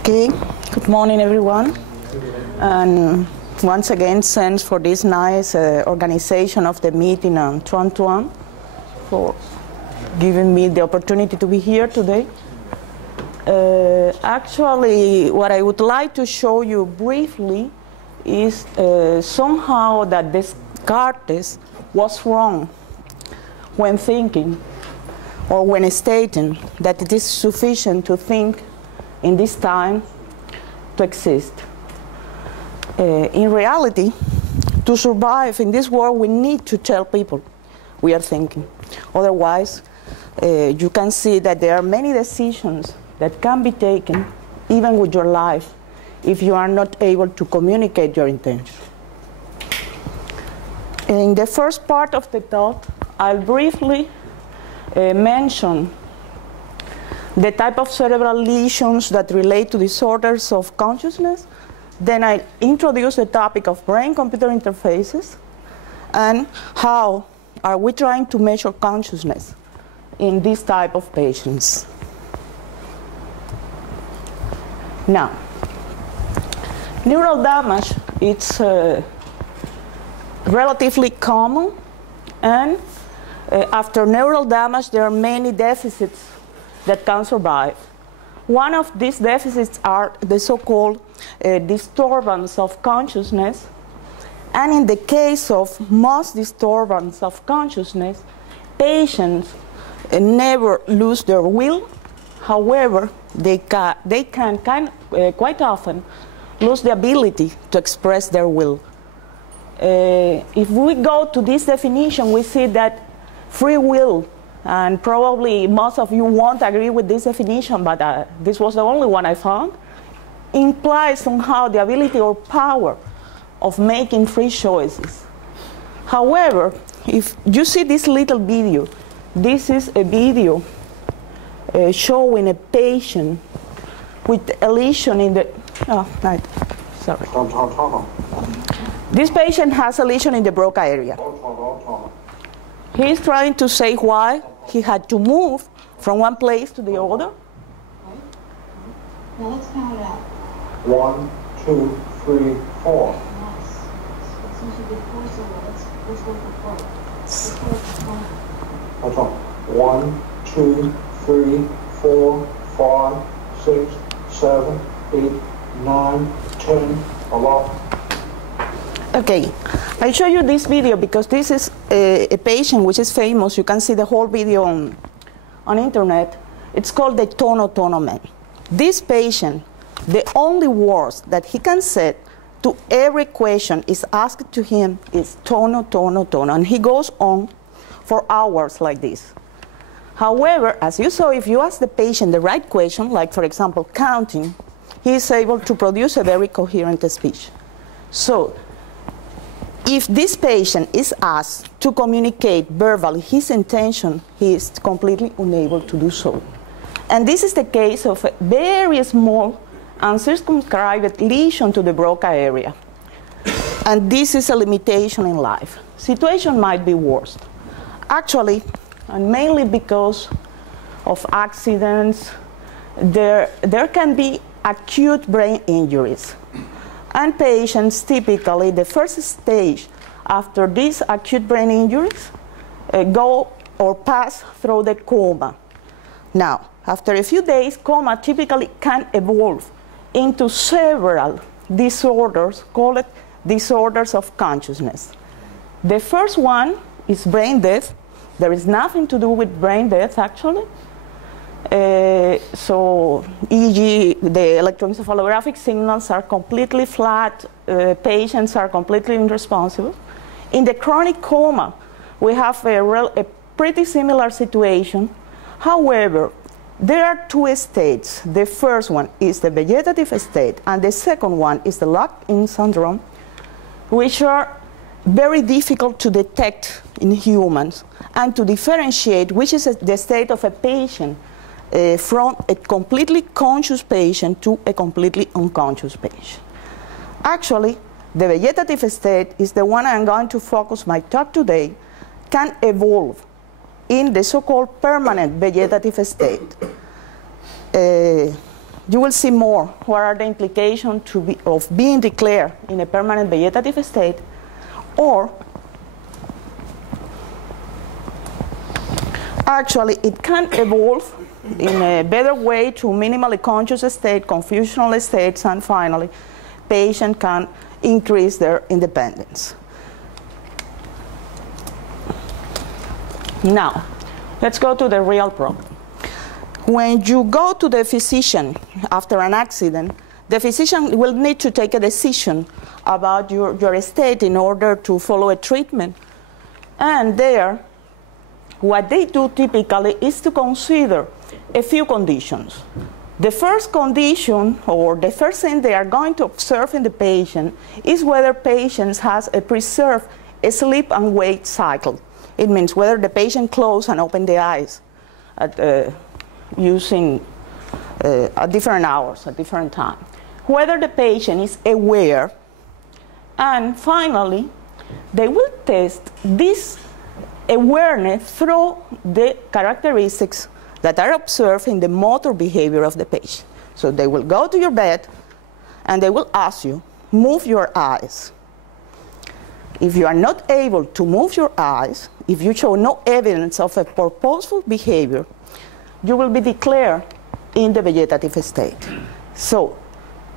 Okay, good morning everyone, and once again thanks for this nice organization of the meeting on Tuan for giving me the opportunity to be here today. Actually, what I would like to show you briefly is somehow that Descartes was wrong when thinking or when stating that it is sufficient to think in this time to exist. In reality, to survive in this world, we need to tell people we are thinking. Otherwise, you can see that there are many decisions that can be taken, even with your life, if you are not able to communicate your intention. In the first part of the talk, I'll briefly mention the type of cerebral lesions that relate to disorders of consciousness. Then I introduce the topic of brain-computer interfaces and how are we trying to measure consciousness in this type of patients. Now, neural damage, it's relatively common, and after neural damage, there are many deficits that can survive. One of these deficits are the so-called disturbance of consciousness. And in the case of most disturbance of consciousness, patients never lose their will. However, they can quite often lose the ability to express their will. If we go to this definition, we see that free will, and probably most of you won't agree with this definition, but this was the only one I found, implies somehow the ability or power of making free choices. However, if you see this little video, this is a video showing a patient with a lesion in the, sorry. This patient has a lesion in the Broca area. He's trying to say why he had to move from one place to the other. Now let's count it out. 1, 2, 3, 4. Nice. It seems to be 4, so let's go for 4. Let's go for 4. That's all. 1, 2, 3, 4, 5, 6, 7, 8, 9, 10, 11. Okay, I show you this video because this is a patient which is famous. You can see the whole video on internet. It's called the Tono Man. This patient, the only words that he can say to every question is asked to him is tono, and he goes on for hours like this. However, as you saw, if you ask the patient the right question, like for example counting, he is able to produce a very coherent speech. So, if this patient is asked to communicate verbally his intention, he is completely unable to do so. And this is the case of a very small and circumscribed lesion to the Broca area. And this is a limitation in life. Situation might be worse. Actually, and mainly because of accidents, there can be acute brain injuries. And patients typically, the first stage after these acute brain injuries, go or pass through the coma. Now, after a few days, coma typically can evolve into several disorders called disorders of consciousness. The first one is brain death. There is nothing to do with brain death, actually. So, e.g., the electroencephalographic signals are completely flat, patients are completely irresponsible. In the chronic coma, we have a pretty similar situation. However, there are two states. The first one is the vegetative state, and the second one is the locked-in syndrome, which are very difficult to detect in humans and to differentiate which is the state of a patient from a completely conscious patient to a completely unconscious patient. Actually, the vegetative state is the one I'm going to focus my talk today, can evolve in the so-called permanent vegetative state. You will see more what are the implications of being declared in a permanent vegetative state, or actually it can evolve in a better way to minimally conscious state, confusional states, and finally, patient can increase their independence. Now, let's go to the real problem. When you go to the physician after an accident, the physician will need to take a decision about your state in order to follow a treatment. And there, what they do typically is to consider a few conditions. The first condition, or the first thing they are going to observe in the patient, is whether patient has a preserved sleep and wake cycle. It means whether the patient close and open the eyes at, using at different hours, at different times. Whether the patient is aware, and finally, they will test this awareness through the characteristics that are observed in the motor behavior of the patient. So they will go to your bed and they will ask you, move your eyes. If you are not able to move your eyes, if you show no evidence of a purposeful behavior, you will be declared in the vegetative state. So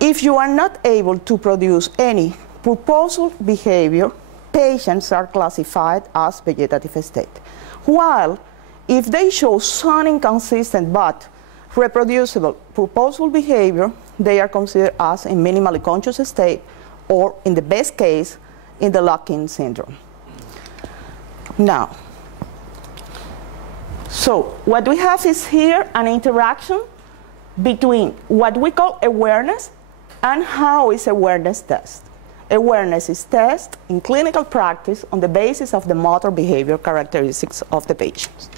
if you are not able to produce any purposeful behavior, patients are classified as vegetative state. While if they show some inconsistent but reproducible purposeful behavior, they are considered as in minimally conscious state, or in the best case, in the lock-in syndrome. Now, so what we have is here an interaction between what we call awareness and how is awareness tested. Awareness is tested in clinical practice on the basis of the motor behavior characteristics of the patients.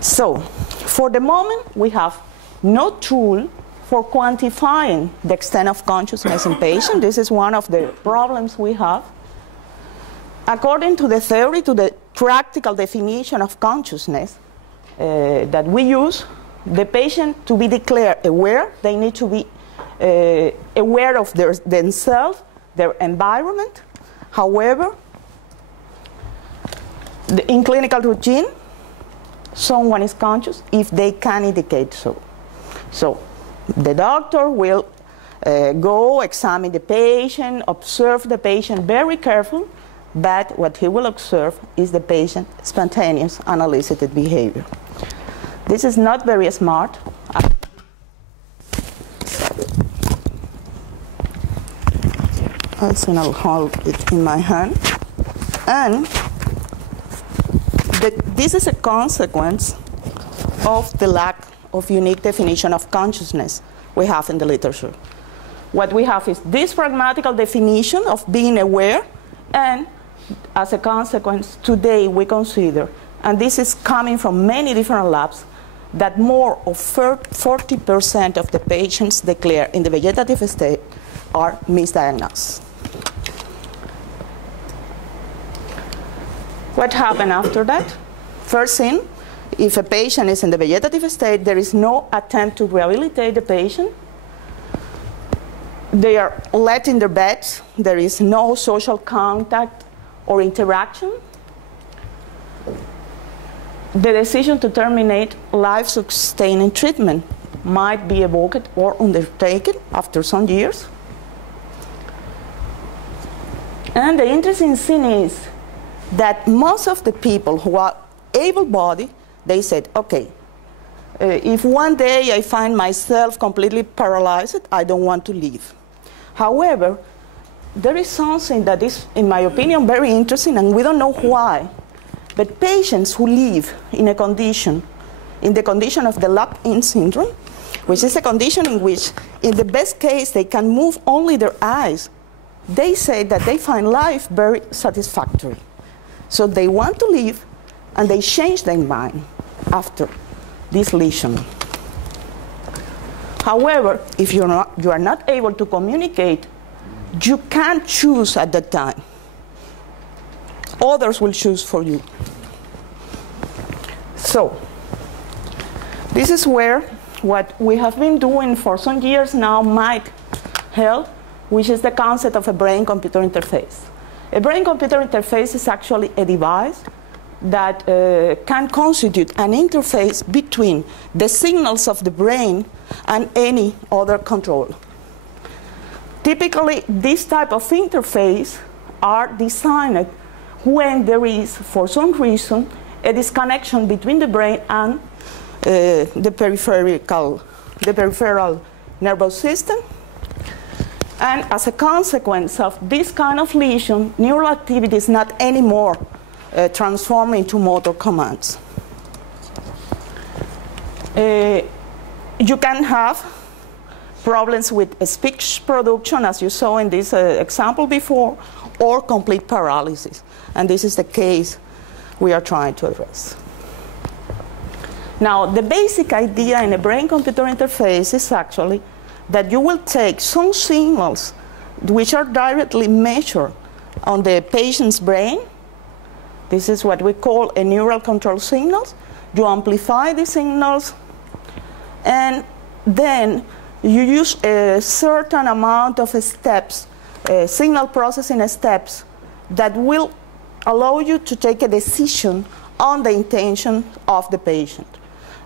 So, for the moment, we have no tool for quantifying the extent of consciousness in patients. This is one of the problems we have. According to the theory, to the practical definition of consciousness that we use, the patient to be declared aware, they need to be aware of themselves, their environment. However, in clinical routine, someone is conscious if they can indicate so. So the doctor will go examine the patient, observe the patient very carefully, but what he will observe is the patient's spontaneous unelicited behavior. This is not very smart. I'll hold it in my hand. And this is a consequence of the lack of unique definition of consciousness we have in the literature. What we have is this pragmatical definition of being aware, and as a consequence, today we consider, and this is coming from many different labs, that more of 40% of the patients declared in the vegetative state are misdiagnosed. What happened after that? First thing, if a patient is in the vegetative state, there is no attempt to rehabilitate the patient. They are let in their beds. There is no social contact or interaction. The decision to terminate life-sustaining treatment might be evoked or undertaken after some years. And the interesting thing is that most of the people who are able-bodied, they said, okay, if one day I find myself completely paralyzed, I don't want to live. However, there is something that is, in my opinion, very interesting, and we don't know why. But patients who live in a condition, in the condition of the lock-in syndrome, which is a condition in which, in the best case, they can move only their eyes, they say that they find life very satisfactory. So they want to live, and they change their mind after this lesion. However, if you are not able to communicate, you can't choose at that time. others will choose for you. So this is where what we have been doing for some years now might help, which is the concept of a brain-computer interface. A brain-computer interface is actually a device that can constitute an interface between the signals of the brain and any other control. Typically, this type of interface are designed when there is, for some reason, a disconnection between the brain and the peripheral nervous system. And as a consequence of this kind of lesion, neural activity is not anymore transformed into motor commands. You can have problems with speech production, as you saw in this example before, or complete paralysis. And this is the case we are trying to address. Now, the basic idea in a brain-computer interface is actually that you will take some signals which are directly measured on the patient's brain. This is what we call a neural control signals. You amplify the signals, and then you use a certain amount of steps, signal processing steps, that will allow you to take a decision on the intention of the patient.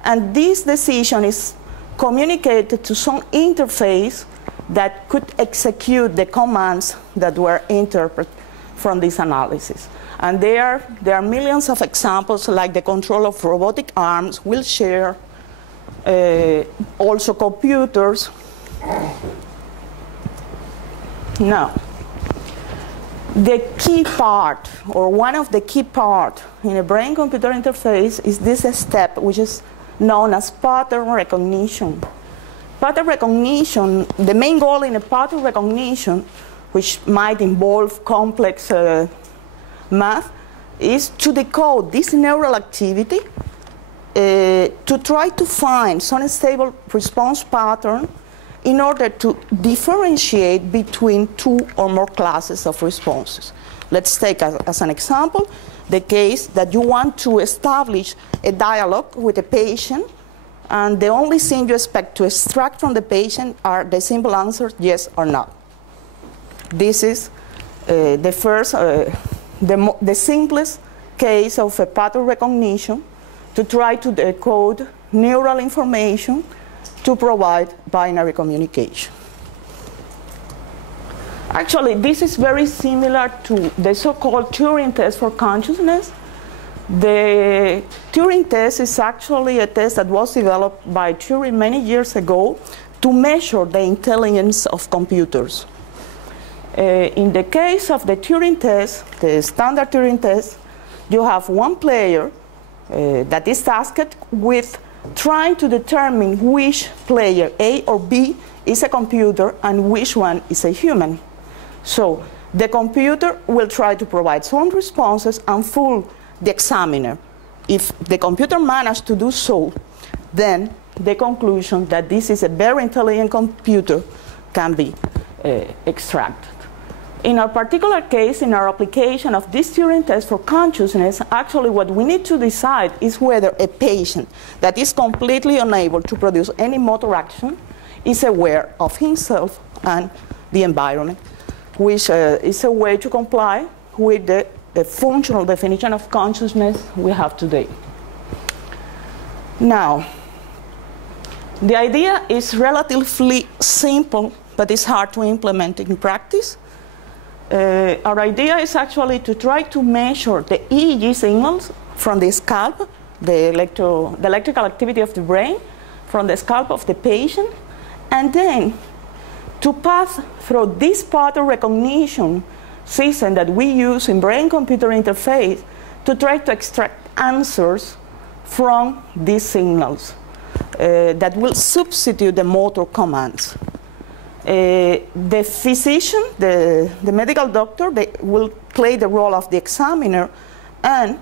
And this decision is communicated to some interface that could execute the commands that were interpreted from this analysis. And there are millions of examples, like the control of robotic arms, wheelchair, also computers. Now, the key part, or one of the key parts in a brain-computer interface is this step, which is known as pattern recognition. Pattern recognition, the main goal in a pattern recognition, which might involve complex math, is to decode this neural activity to try to find some stable response pattern in order to differentiate between two or more classes of responses. Let's take as an example the case that you want to establish a dialogue with a patient, and the only thing you expect to extract from the patient are the simple answers yes or no. This is the first, the simplest case of a pattern recognition to try to decode neural information to provide binary communication. Actually, this is very similar to the so-called Turing Test for consciousness. The Turing Test is actually a test that was developed by Turing many years ago to measure the intelligence of computers. In the case of the Turing Test, the standard Turing Test, you have one player that is tasked with trying to determine which player, A or B, is a computer and which one is a human. So the computer will try to provide some responses and fool the examiner. If the computer managed to do so, then the conclusion that this is a very intelligent computer can be extracted. In our particular case, in our application of this Turing Test for consciousness, actually what we need to decide is whether a patient that is completely unable to produce any motor action is aware of himself and the environment, which is a way to comply with the functional definition of consciousness we have today. Now, the idea is relatively simple, but it's hard to implement in practice. Our idea is actually to try to measure the EEG signals from the scalp, the electrical activity of the brain, from the scalp of the patient, and then to pass through this pattern recognition system that we use in brain-computer interface to try to extract answers from these signals that will substitute the motor commands. The physician, the medical doctor, they will play the role of the examiner, and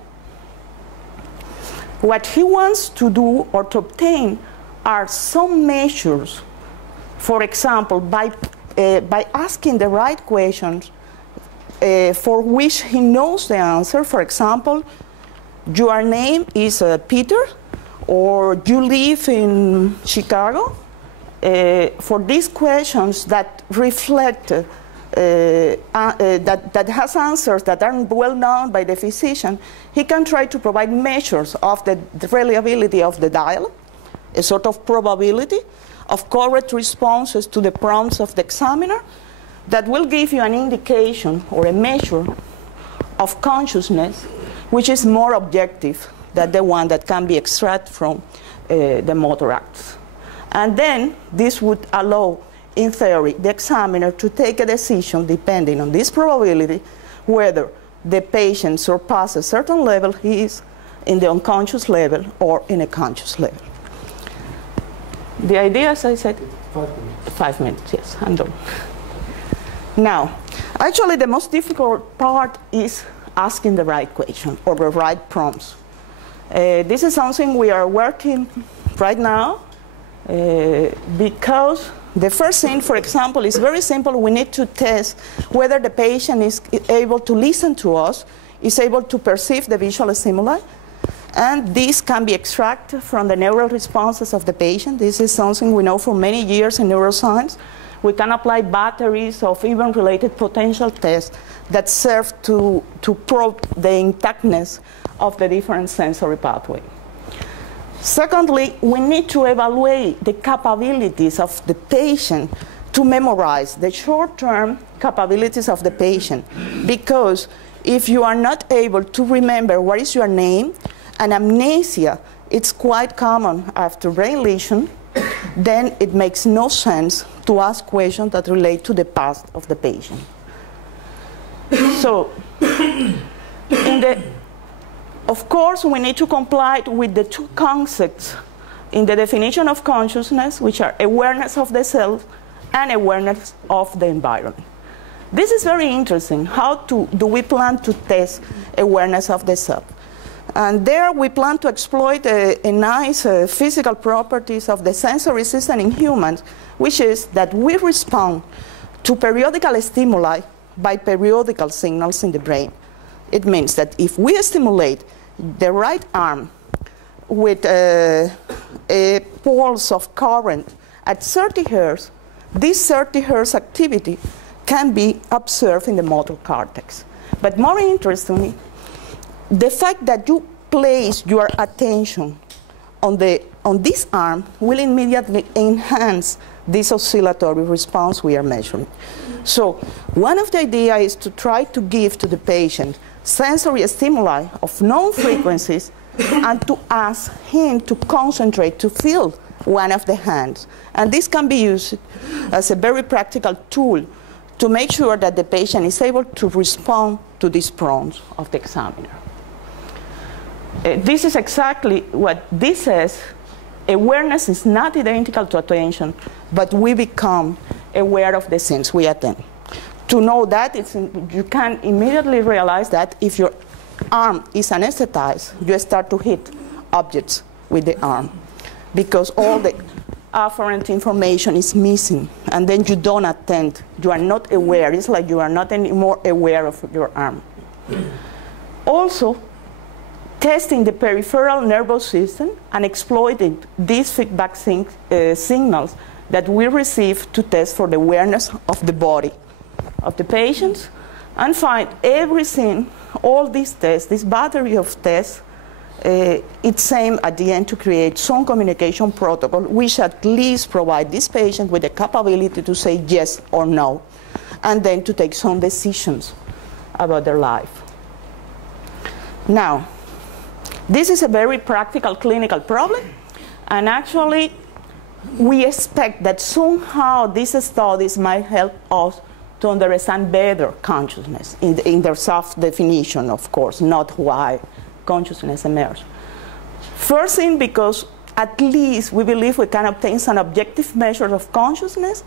what he wants to do or to obtain are some measures. For example, by asking the right questions, for which he knows the answer. For example, your name is Peter, or you live in Chicago. For these questions that reflect, that has answers that are well known by the physician, he can try to provide measures of the reliability of the dialogue, a sort of probability of correct responses to the prompts of the examiner that will give you an indication or a measure of consciousness which is more objective than the one that can be extracted from the motor acts. And then this would allow, in theory, the examiner to take a decision depending on this probability whether the patient surpasses a certain level, he is in the unconscious level or in a conscious level. The idea, as I said, 5 minutes. 5 minutes, yes, I'm done. Now, actually the most difficult part is asking the right question or the right prompts. This is something we are working right now because the first thing, for example, is very simple. We need to test whether the patient is able to listen to us, is able to perceive the visual stimuli, and this can be extracted from the neural responses of the patient. This is something we know for many years in neuroscience. We can apply batteries of event-related potential tests that serve to probe the intactness of the different sensory pathways. Secondly, we need to evaluate the capabilities of the patient to memorize the short-term capabilities of the patient, because if you are not able to remember what is your name, and amnesia, it's quite common after brain lesion, then it makes no sense to ask questions that relate to the past of the patient. So, of course, we need to comply with the two concepts in the definition of consciousness, which are awareness of the self and awareness of the environment. This is very interesting. How do we plan to test awareness of the self? And there we plan to exploit a nice physical properties of the sensory system in humans, which is that we respond to periodical stimuli by periodical signals in the brain. It means that if we stimulate the right arm with a pulse of current at 30 Hertz, this 30 Hertz activity can be observed in the motor cortex. But more interestingly, the fact that you place your attention on this arm will immediately enhance this oscillatory response we are measuring. So one of the ideas is to try to give to the patient sensory stimuli of known frequencies and to ask him to concentrate, to feel one of the hands. And this can be used as a very practical tool to make sure that the patient is able to respond to these prompts of the examiner. This is exactly what this says. Awareness is not identical to attention, but we become aware of the things we attend. To know that, you can immediately realize that if your arm is anesthetized, you start to hit objects with the arm because all the afferent information is missing, and then you don't attend. You are not aware. It's like you are not anymore aware of your arm. Also, testing the peripheral nervous system and exploiting these feedback signals that we receive to test for the awareness of the body of the patients, and find everything, all these tests, this battery of tests, it's aimed at the end to create some communication protocol which at least provide this patient with the capability to say yes or no, and then to take some decisions about their life. Now, this is a very practical clinical problem, and actually we expect that somehow these studies might help us to understand better consciousness in their soft definition, of course, not why consciousness emerges. First thing, because at least we believe we can obtain some objective measures of consciousness.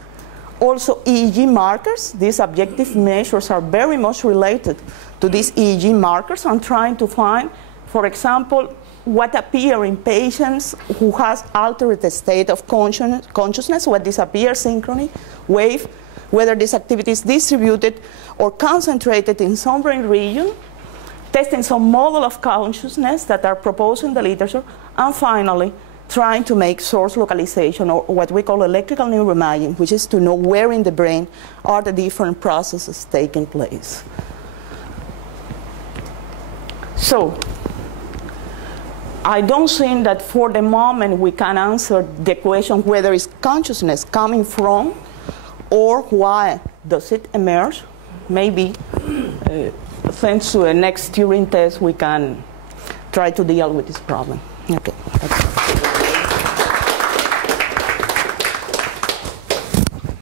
Also EEG markers, these objective measures are very much related to these EEG markers. I'm trying to find for example, what appears in patients who has altered the state of consciousness, what disappears synchrony, wave, whether this activity is distributed or concentrated in some brain region, testing some model of consciousness that are proposed in the literature, and finally, trying to make source localization, or what we call electrical neuroimaging, which is to know where in the brain are the different processes taking place. So, I don't think that for the moment we can answer the question whether is consciousness coming from or why does it emerge. Maybe thanks to a next Turing test we can try to deal with this problem.